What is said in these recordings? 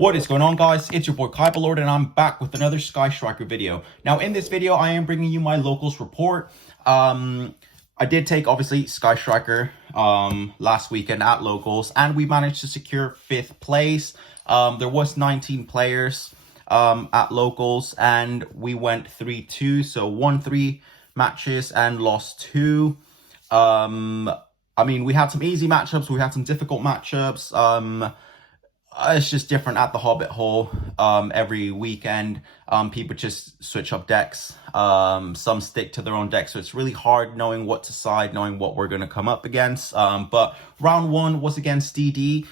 What is going on, guys? It's your boy Kybalord, and I'm back with another Sky Striker video. Now, in this video, I am bringing you my locals report. I did take, obviously, Sky Striker last weekend at locals, and we managed to secure 5th place. There was 19 players at locals, and we went 3-2, so won 3 matches and lost 2. I mean, we had some easy matchups, we had some difficult matchups. It's just different at the Hobbit Hole every weekend. People just switch up decks. Some stick to their own deck, so it's really hard knowing what to side, knowing what we're going to come up against. But round 1 was against DD.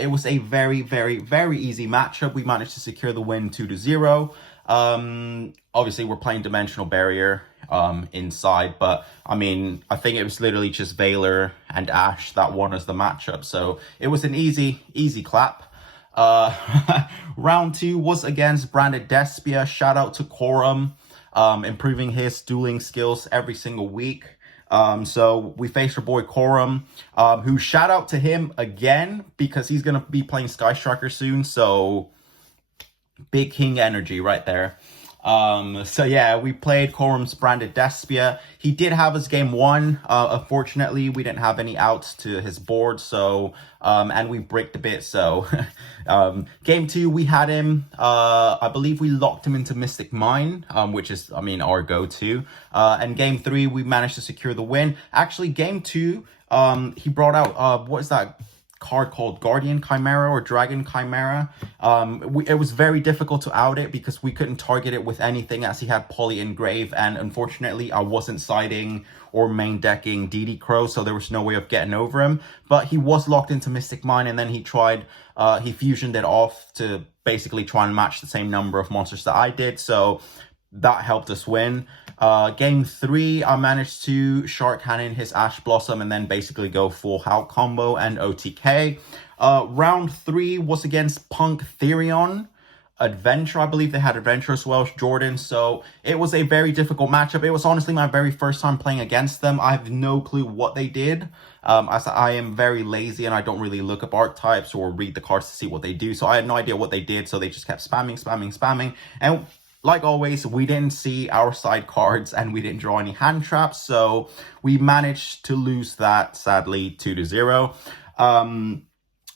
It was a very, very, very easy matchup. We managed to secure the win 2-0. Obviously, we're playing Dimensional Barrier inside, but I mean, I think it was literally just Valor and Ash that won us the matchup. So it was an easy clap. Round 2 was against Branded Despia. Shout out to Quorum, improving his dueling skills every single week. So we faced our boy Quorum, who shout out to him again because he's going to be playing Sky Striker soon. So big king energy right there. So yeah, we played Quorum's Branded Despia. He did have his game 1. Unfortunately, we didn't have any outs to his board, so and we bricked a bit, so game 2 we had him. I believe we locked him into Mystic Mine, which is, I mean, our go-to. And game 3 we managed to secure the win. Actually, game 2 he brought out what is that card called? Guardian Chimera or Dragon Chimera. It was very difficult to out it because we couldn't target it with anything as he had Poly Engrave, and unfortunately I wasn't siding or main decking DD Crow, so there was no way of getting over him. But he was locked into Mystic Mine, and then he tried, he fusioned it off to basically try and match the same number of monsters that I did, so that helped us win. Game 3, I managed to Shark Cannon his Ash Blossom and then basically go full Hulk combo and OTK. Round 3 was against Punk Therion Adventure. I believe they had Adventure as well as Jordan. So it was a very difficult matchup. It was honestly my very first time playing against them. I have no clue what they did. As I am very lazy and I don't really look up archetypes or read the cards to see what they do. So I had no idea what they did. So they just kept spamming. And like always, we didn't see our side cards and we didn't draw any hand traps, so we managed to lose that, sadly, 2-0.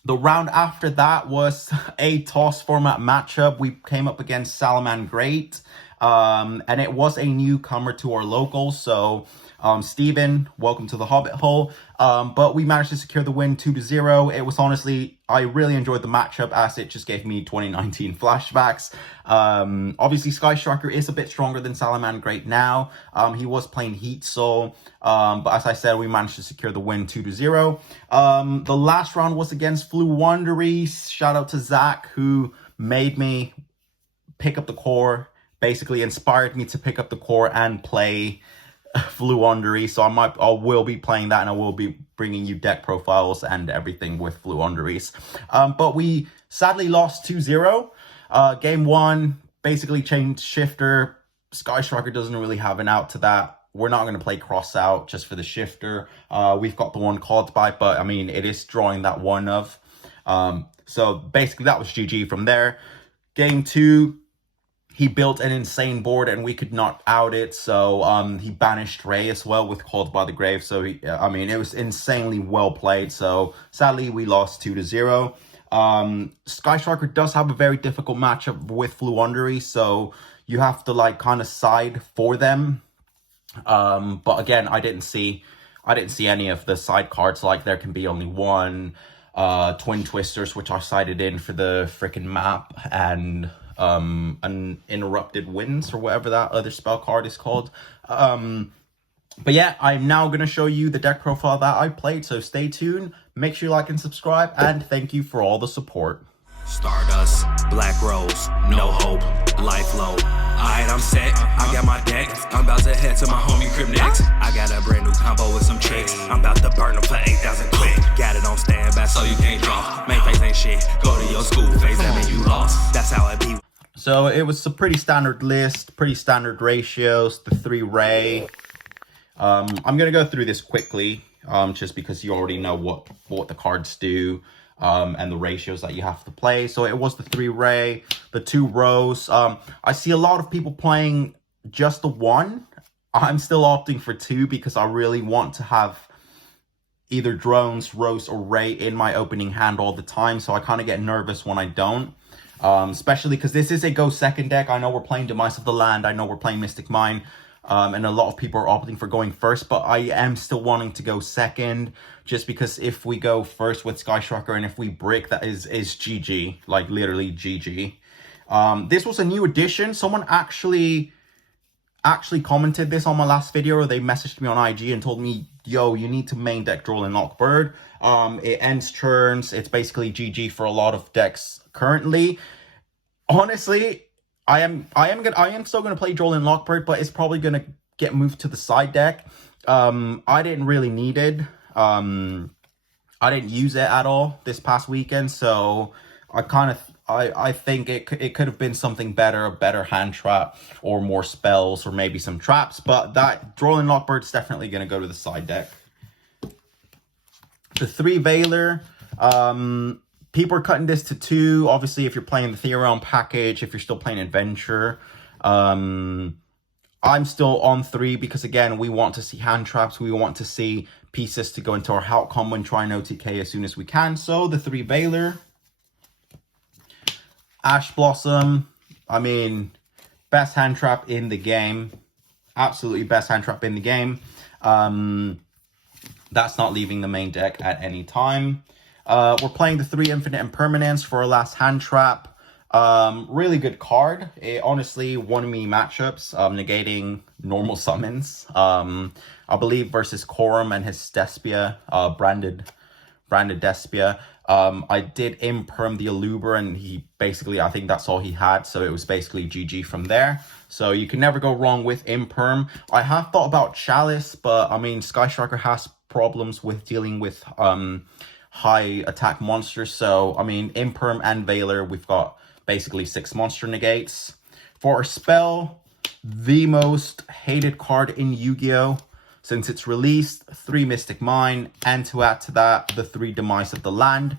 The round after that was a toss format matchup. We came up against Salaman Great, and it was a newcomer to our locals, so Steven, welcome to the Hobbit Hole. But we managed to secure the win 2-0. It was honestly, I really enjoyed the matchup as it just gave me 2019 flashbacks. Obviously, Sky Striker is a bit stronger than Salaman Great now. He was playing Heat Soul. But as I said, we managed to secure the win 2-0. The last round was against Flu Wonderies. Shout out to Zach, who made me pick up the core, basically inspired me to pick up the core and play Flu Wondery, so I will be playing that, and I will be bringing you deck profiles and everything with Flu Wonderies. But we sadly lost 2-0. Game 1 basically changed shifter. Sky Striker doesn't really have an out to that. We're not going to play cross out just for the shifter. We've got the one called by, but I mean, it is drawing that one of. So basically that was GG from there. Game 2, he built an insane board and we could not out it. So he banished Ray as well with Called by the Grave. So I mean, it was insanely well played. So sadly, we lost 2-0. Sky Striker does have a very difficult matchup with Flu Wondery, so you have to like kind of side for them. But again, I didn't see any of the side cards. Like there can be only one. Twin Twisters, which I sided in for the freaking map, and an Interrupted Winds or whatever that other spell card is called. But yeah, I'm now going to show you the deck profile that I played, so stay tuned, make sure you like and subscribe, and thank you for all the support. Stardust, Black Rose, no hope, life low. Alright, I'm set, I got my deck. I'm about to head to my homie crib next. I got a brand new combo with some chicks. I'm about to burn them for 8,000 quick. Got it on standby so you can't draw. Main face ain't shit, go to your school phase, that mean you lost. That's how it be. So it was a pretty standard list, pretty standard ratios, the 3 Ray. I'm going to go through this quickly, just because you already know what the cards do. and the ratios that you have to play. So it was the 3 Ray, the 2 Rose. I see a lot of people playing just the 1. I'm still opting for 2 because I really want to have either drones, Rose, or Ray in my opening hand all the time. So I kind of get nervous when I don't. Especially because this is a go second deck. I know we're playing Demise of the Land. I know we're playing Mystic Mine. And a lot of people are opting for going first, but I am still wanting to go second, just because if we go first with Sky Striker and if we brick, that is GG, like literally GG. This was a new addition. Someone actually commented this on my last video, or they messaged me on IG and told me, yo, you need to main deck Drolling Lockbird. It ends turns. It's basically GG for a lot of decks currently. Honestly, I am still gonna play Drolling Lockbird, but it's probably gonna get moved to the side deck. I didn't really need it. I didn't use it at all this past weekend, so I think it could have been something better, a better hand trap, or more spells, or maybe some traps. But that Drolling Lockbird's definitely gonna go to the side deck. The 3 Veiler. People are cutting this to 2. Obviously, if you're playing the Theorem package, if you're still playing Adventure. I'm still on 3 because, again, we want to see hand traps. We want to see pieces to go into our Halt combo and try and OTK as soon as we can. So, the 3 Veiler. Ash Blossom. I mean, best hand trap in the game. Absolutely best hand trap in the game. That's not leaving the main deck at any time. We're playing the 3 Infinite Impermanence for our last hand trap. Really good card. It honestly won me matchups, negating normal summons. I believe versus Corum and his Despia, branded Despia. I did Imperm the Aluber, and he basically, I think that's all he had. So it was basically GG from there. So you can never go wrong with Imperm. I have thought about Chalice, but I mean, Sky Striker has problems with dealing with high attack monsters. So, I mean, Imperm and Veiler, we've got basically 6 monster negates. For a spell, the most hated card in Yu-Gi-Oh! Since it's released, 3 Mystic Mine, and to add to that, the 3 Demise of the Land.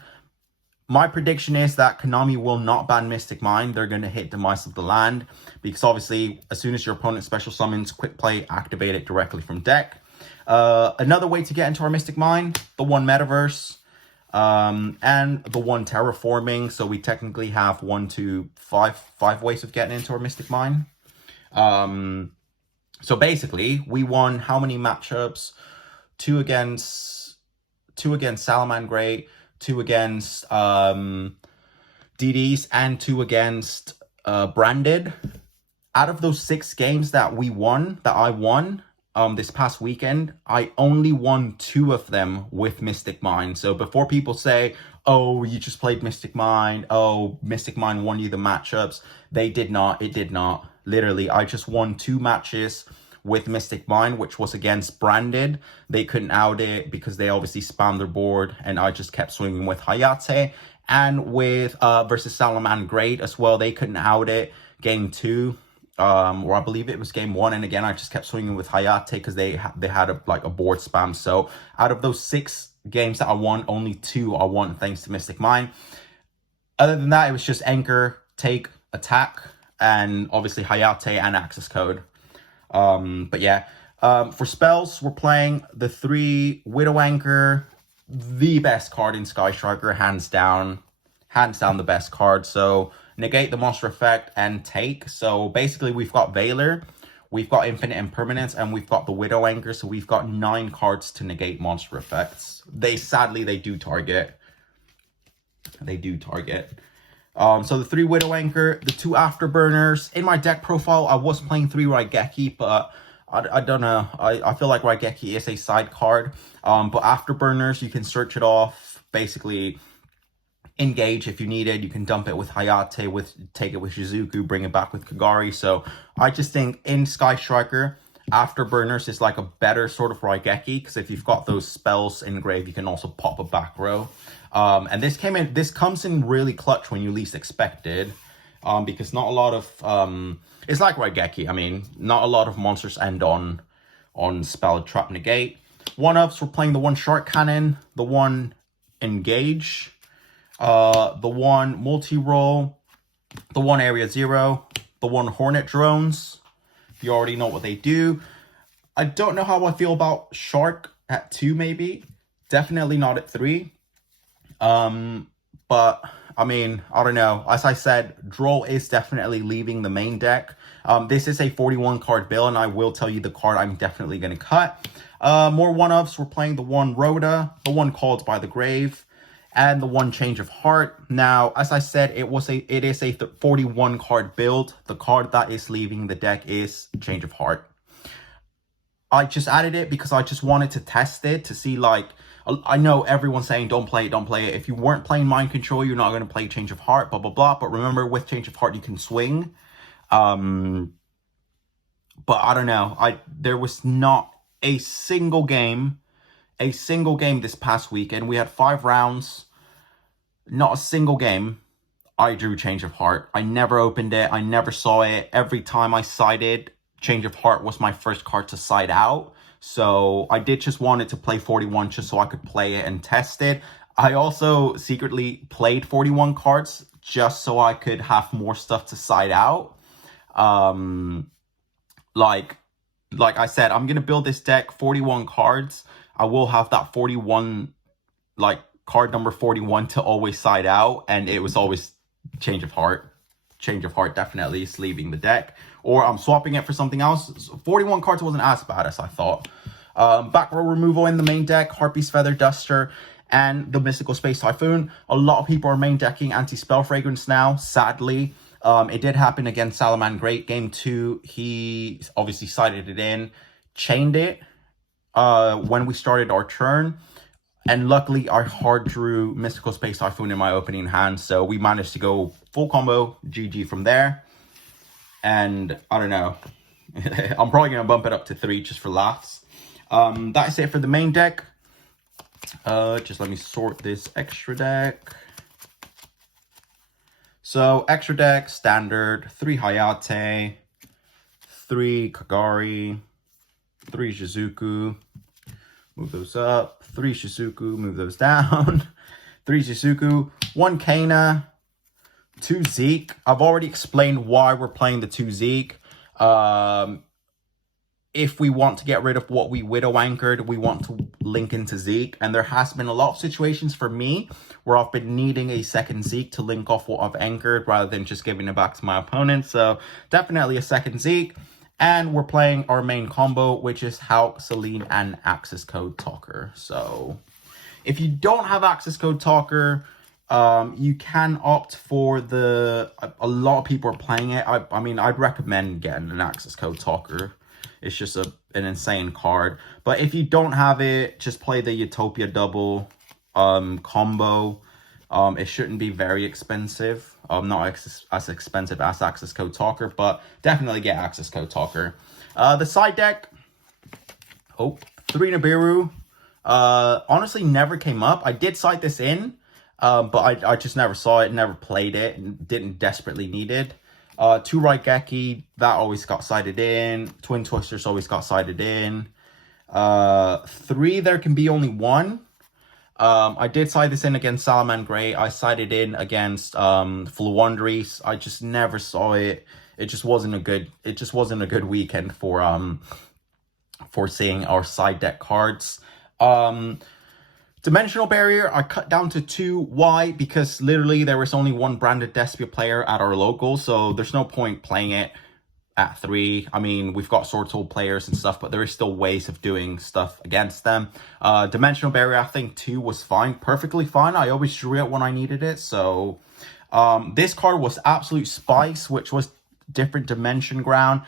My prediction is that Konami will not ban Mystic Mine. They're going to hit Demise of the Land, because obviously, as soon as your opponent special summons, quick play, activate it directly from deck. Another way to get into our Mystic Mine, the 1 Metaverse. And the 1 Terraforming. So we technically have 1, 2, 5 ways of getting into our Mystic Mine. So basically, we won how many matchups? 2 against Salamangreat, 2 against DDs, and 2 against Branded. Out of those 6 games that I won this past weekend, I only won 2 of them with Mystic Mine. So before people say, oh, you just played Mystic Mine, oh, Mystic Mine won you the matchups, they did not. It did not. Literally, I just won 2 matches with Mystic Mine, which was against Branded. They couldn't out it because they obviously spammed their board, and I just kept swinging with Hayate. And with versus Salamangreat as well, they couldn't out it. Game 2. Or I believe it was game 1, and again I just kept swinging with Hayate because they had a board spam. So out of those 6 games that I won, only 2 I won thanks to Mystic Mine. Other than that, it was just Anchor, Take, Attack, and obviously Hayate and Access Code. But yeah, for spells, we're playing the 3 Widow Anchor, the best card in Sky Striker, hands down the best card. So negate the monster effect and take. So basically, we've got Veiler, we've got Infinite Impermanence, and we've got the Widow Anchor. So we've got 9 cards to negate monster effects. Sadly they do target. So the 3 Widow Anchor, the 2 Afterburners. In my deck profile, I was playing 3 Raigeki, but I don't know. I feel like Raigeki is a side card. But Afterburners, you can search it off. Basically, engage if you need it. You can dump it with Hayate, take it with Shizuku, bring it back with Kagari. So I just think in Sky Striker, Afterburners is like a better sort of Raigeki, because if you've got those spells engraved, you can also pop a back row. And this comes in really clutch when you least expected, because not a lot of it's like Raigeki. I mean, not a lot of monsters end on spell, trap, negate. 1-ups, we're playing the 1 Shark Cannon, the 1 Engage. the one multi-roll, the one area 0, the one Hornet drones. You already know what they do. I don't know how I feel about Shark at 2 maybe. Definitely not at 3. But I mean, I don't know. As I said, Droll is definitely leaving the main deck. This is a 41 card bill, and I will tell you the card I'm definitely going to cut. More one-ups. We're playing the one Rhoda, the one Called by the Grave, and the one Change of Heart. Now, as I said, it is a 41 card build. The card that is leaving the deck is Change of Heart. I just added it because I just wanted to test it to see, like, I know everyone's saying don't play it, don't play it. If you weren't playing Mind Control, you're not going to play Change of Heart, blah, blah, blah. But remember, with Change of Heart, you can swing. But I don't know. There was not a single game this past weekend. We had 5 rounds. Not a single game I drew Change of Heart. I never opened it. I never saw it. Every time I sided, Change of Heart was my first card to side out. So I did just wanted to play 41 just so I could play it and test it. I also secretly played 41 cards just so I could have more stuff to side out. Like I said, I'm going to build this deck 41 cards. I will have that 41, like card number 41 to always side out. And it was always Change of Heart. Change of Heart definitely is leaving the deck, or I'm swapping it for something else. 41 cards wasn't as bad as I thought. Back row removal in the main deck, Harpy's Feather Duster and the Mystical Space Typhoon. A lot of people are main decking Anti-Spell Fragrance now, sadly. It did happen against Salaman Great game 2. He obviously sided it in, chained it when we started our turn. And luckily, I hard drew Mystical Space Typhoon in my opening hand, so we managed to go full combo, GG from there. And I don't know, I'm probably going to bump it up to 3 just for laughs. That is it for the main deck. Just let me sort this extra deck. So, extra deck, standard, 3 Hayate, 3 Kagari, 3 Shizuku. Move those up. 3 Shizuku, move those down. 3 Shizuku, 1 Kana, 2 Zeke. I've already explained why we're playing the 2 Zeke. If we want to get rid of what we Widow Anchored, we want to link into Zeke. And there has been a lot of situations for me where I've been needing a second Zeke to link off what I've anchored rather than just giving it back to my opponent. So definitely a second Zeke. And we're playing our main combo, which is Hulk, Celine, and Access Code Talker. So if you don't have Access Code Talker, you can opt for a lot of people are playing it. I mean, I'd recommend getting an Access Code Talker. It's just an insane card. But if you don't have it, just play the Utopia double combo. It shouldn't be very expensive. Not as expensive as Access Code Talker, but definitely get Access Code Talker. The side deck, 3 Nibiru. Honestly, never came up. I did side this in, but I just never saw it, never played it, and didn't desperately need it. 2 Raigeki, that always got sided in. Twin Twisters always got sided in. 3, there can be only 1. I did side this in against Salaman Grey. I sided in against Fluwandries. I just never saw it. It just wasn't a good weekend for seeing our side deck cards. Dimensional Barrier, I cut down to 2. Why? Because literally there was only 1 Branded Despia player at our local, so there's no point playing it at 3. I mean, we've got Sword Soul players and stuff, but there is still ways of doing stuff against them. Dimensional Barrier, I think 2 was fine, perfectly fine. I always drew it when I needed it. So this card was Absolute Spice, which was different dimension ground,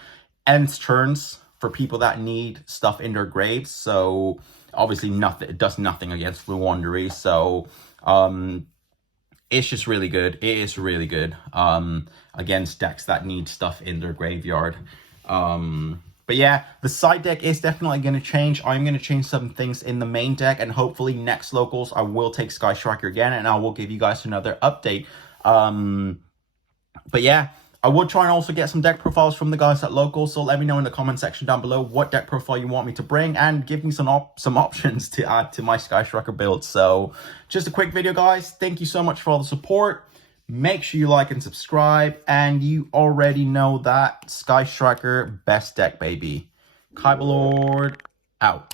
ends turns for people that need stuff in their graves. So obviously nothing, it does nothing against Blue Wandery. So it's just really good. It is really good against decks that need stuff in their graveyard. But yeah, the side deck is definitely going to change. I'm going to change some things in the main deck, and hopefully next locals I will take Sky Striker again, and I will give you guys another update. But yeah, I would try and also get some deck profiles from the guys at Local, so let me know in the comment section down below what deck profile you want me to bring, and give me some options to add to my Sky Striker build. So just a quick video, guys. Thank you so much for all the support. Make sure you like and subscribe, and you already know that Sky Striker best deck, baby. Kyber Lord out.